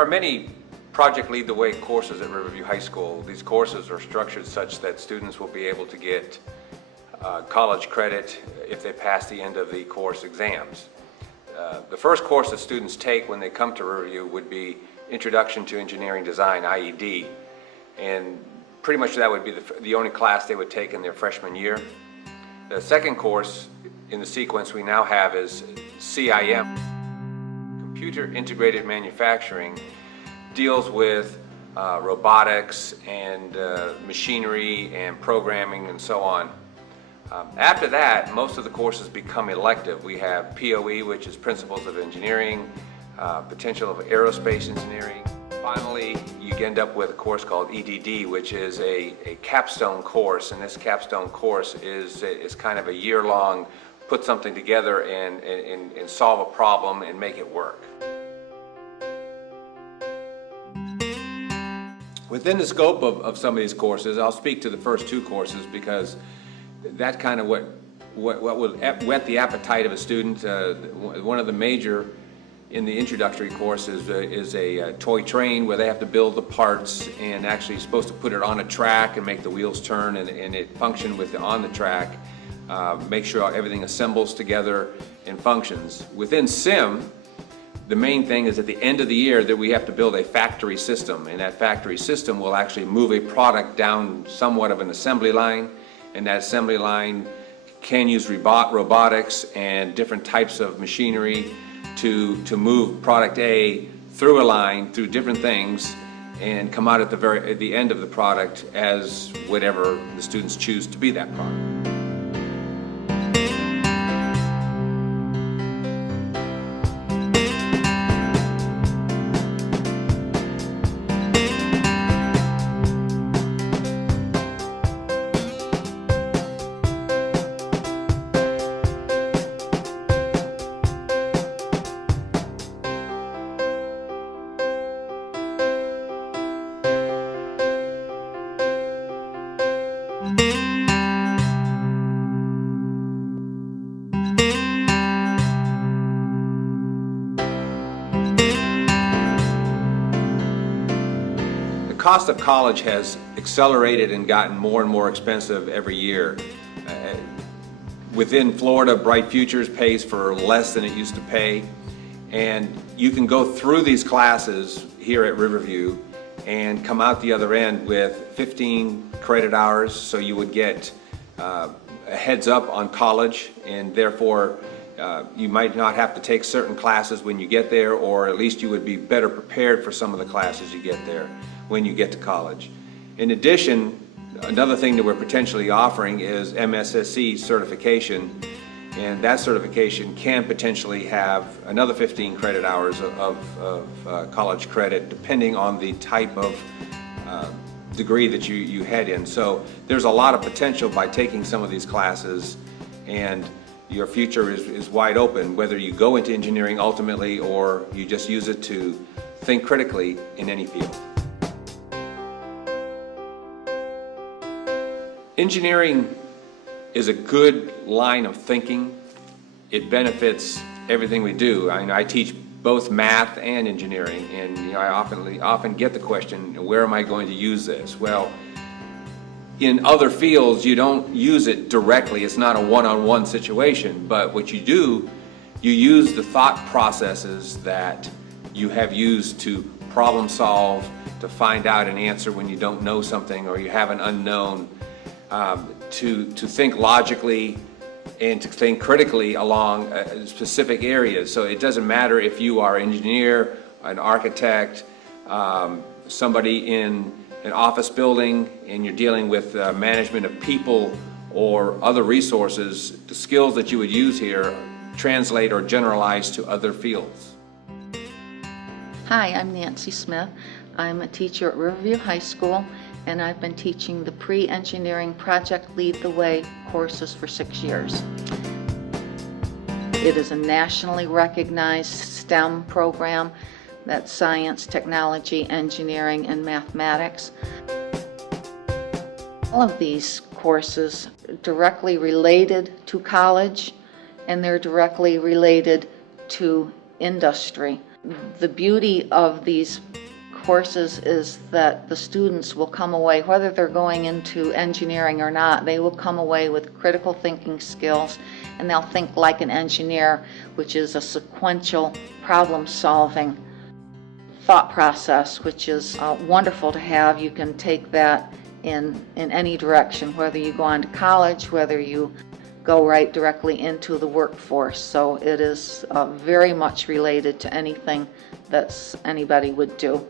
are many Project Lead the Way courses at Riverview High School. These courses are structured such that students will be able to get college credit if they pass the end of the course exams. The first course that students take when they come to Riverview would be Introduction to Engineering Design, IED, and pretty much that would be the only class they would take in their freshman year. The second course in the sequence we now have is CIM, Computer Integrated Manufacturing. Deals with robotics and machinery and programming and so on. After that, most of the courses become elective. We have POE, which is Principles of Engineering, Potential of Aerospace Engineering. Finally, you end up with a course called EDD, which is a capstone course, and this capstone course is kind of a year-long put something together and solve a problem and make it work. Within the scope of some of these courses, I'll speak to the first two courses because that's kind of what will whet the appetite of a student. One of the major in the introductory course is a toy train where they have to build the parts and actually supposed to put it on a track and make the wheels turn and it function on the track. Make sure everything assembles together and functions. Within SIM, the main thing is at the end of the year that we have to build a factory system, and that factory system will actually move a product down somewhat of an assembly line, and that assembly line can use robotics and different types of machinery to move product A through a line, through different things, and come out at the end of the product as whatever the students choose to be that product. The cost of college has accelerated and gotten more and more expensive every year. Within Florida, Bright Futures pays for less than it used to pay, and you can go through these classes here at Riverview and come out the other end with 15 credit hours, so you would get a heads up on college, and therefore you might not have to take certain classes when you get there, or at least you would be better prepared for some of the classes you get there when you get to college. In addition, another thing that we're potentially offering is MSSC certification, and that certification can potentially have another 15 credit hours of college credit depending on the type of degree that you head in. So there's a lot of potential by taking some of these classes, and your future is wide open, whether you go into engineering ultimately or you just use it to think critically in any field. Engineering is a good line of thinking. It benefits everything we do. I teach both math and engineering, and I often get the question, where am I going to use this? Well, in other fields you don't use it directly. It's not a one-on-one situation, but what you do, you use the thought processes that you have used to problem solve, to find out an answer when you don't know something or you have an unknown. To think logically and to think critically along specific areas. So it doesn't matter if you are an engineer, an architect, somebody in an office building, and you're dealing with management of people or other resources. The skills that you would use here translate or generalize to other fields. Hi, I'm Nancy Smith. I'm a teacher at Riverview High School, and I've been teaching the pre-engineering Project Lead the Way courses for 6 years. It is a nationally recognized STEM program. That's science, technology, engineering, and mathematics. All of these courses are directly related to college, and they're directly related to industry. The beauty of these courses is that the students will come away, whether they're going into engineering or not, they will come away with critical thinking skills, and they'll think like an engineer, which is a sequential problem-solving thought process, which is wonderful to have. You can take that in any direction, whether you go on to college, whether you go right directly into the workforce. So it is very much related to anything that anybody would do.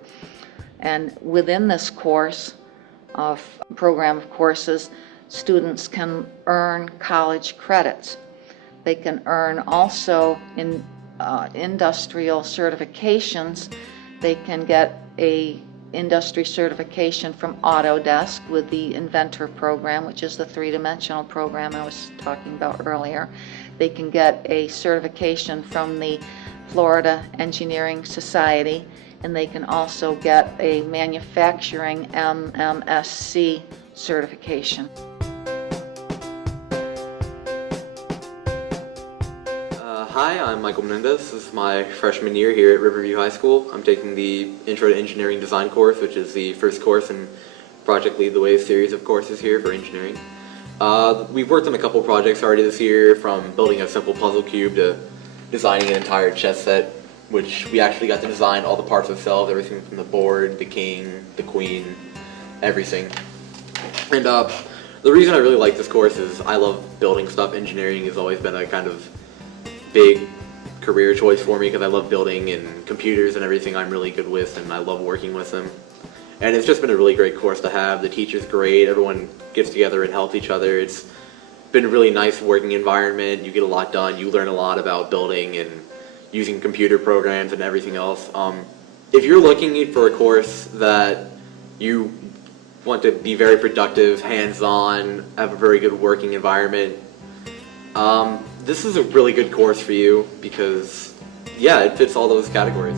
And within this course program of courses, students can earn college credits. They can earn also in industrial certifications. They can get a industry certification from Autodesk with the Inventor program, which is the three-dimensional program I was talking about earlier. They can get a certification from the Florida Engineering Society, and they can also get a manufacturing MMSC certification. Hi, I'm Michael Menendez. This is my freshman year here at Riverview High School. I'm taking the Intro to Engineering Design course, which is the first course in Project Lead the Way series of courses here for engineering. We've worked on a couple projects already this year, from building a simple puzzle cube to designing an entire chess set, which we actually got to design all the parts ourselves, everything from the board, the king, the queen, everything. And the reason I really like this course is I love building stuff. Engineering has always been a kind of big career choice for me because I love building and computers and everything I'm really good with, and I love working with them. And it's just been a really great course to have. The teacher's great, everyone gets together and helps each other. It's been a really nice working environment. You get a lot done, you learn a lot about building and using computer programs and everything else. If you're looking for a course that you want to be very productive, hands-on, have a very good working environment, this is a really good course for you because, yeah, it fits all those categories.